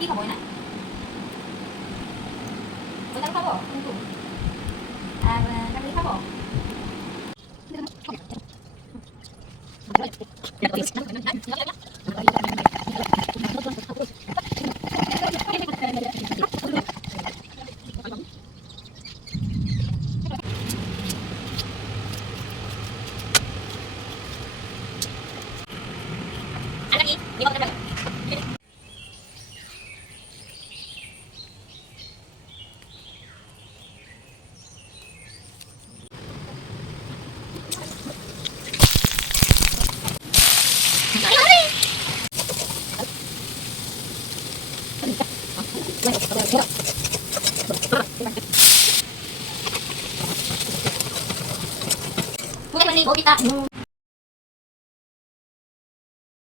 কি খাবো না ওটা খাবো কিন্তু আর কাবলি খাবো Mungkin ini mau kita